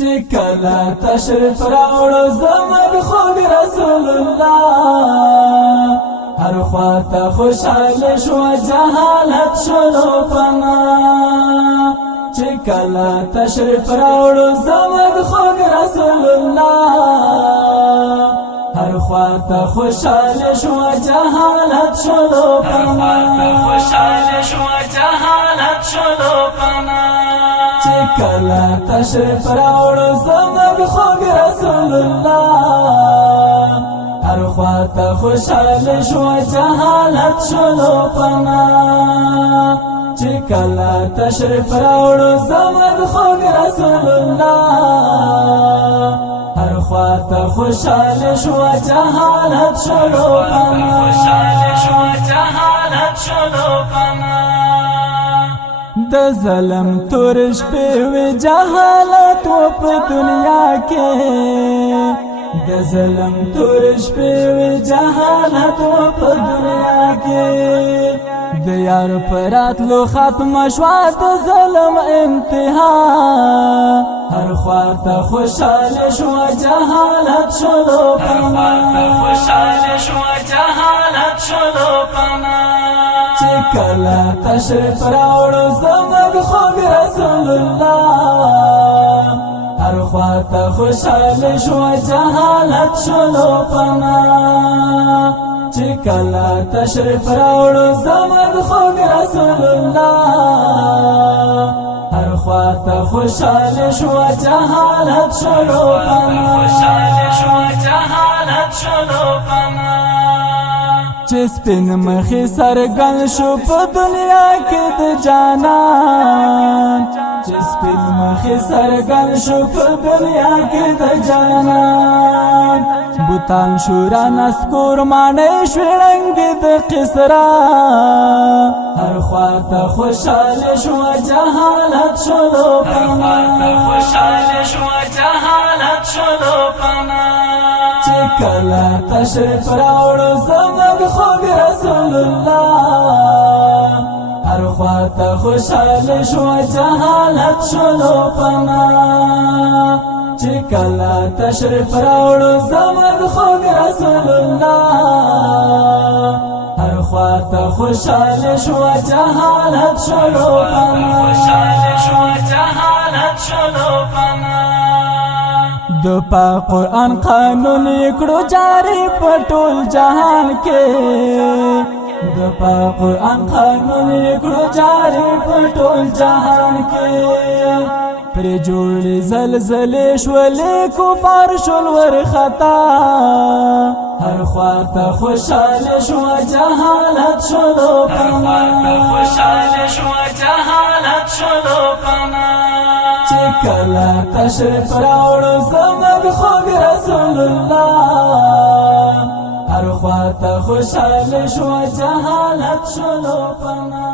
چې کله تشریف راوړو زموږ خوږ رسول الله هر خواته خوشحاله شو جهالت شلو پنا چې کله تشریف راوړو زموږ خوږ رسول الله هر خواته خوشحاله شو جهالت شلو پنا چې کله تشریف راوړو زموږ خوږ رسول الله هر خواته خوشحاله شو جهالت شلو پنا چې کله تشریف راوړو زموږ خوږ رسول الله هر خواته خوشحاله شو جهالت شلو پنا د ظلم تور شپې وی جهالت و په دنیا کې د ظلم تور شپې وی جهالت و په دنیا کې د یار پراتلو ختم شو د ظلم انتها هر خواته خوشحاله شو جهالت شلو پنا چې کله تشریف راوړو زموږ خوږ رسول الله هر خواته خوشحاله شو جهالت شلو پنا چې کله تشریف راوړو زموږ خوږ رسول الله هر خواته خوشحاله شو جهالت شلو پنا چې سپین مخې سرګن شو په دنیا کې د جانان چې سپین مخې سرګن شو په دنیا کې د جانان بوتان شورا نسکور مانې شړنګ د قصرا هر خواته خوشحاله شو جهالت شلو پنا چې کله تشریف راوړو زموږ خوږ رسول الله هر خواته خوشحاله شو جهالت شلو پنا چې کله تشریف راوړو زموږ خوږ رسول الله هر خواته خوشحاله شو جهالت شلو پنا د پاک قرآن قانون کړو جاری په ټول جهان کې د پاک قرآن قانون کړو جاری په ټول جهان کې پر جوړې زلزلې شولې کفار شول ورخطا هر خواته خوشحاله شو جهالت شلو پنا چې کله تشریف راوړو زموږ خوږ رسول الله هر خواته خوشحاله شو جهالت شلو پنا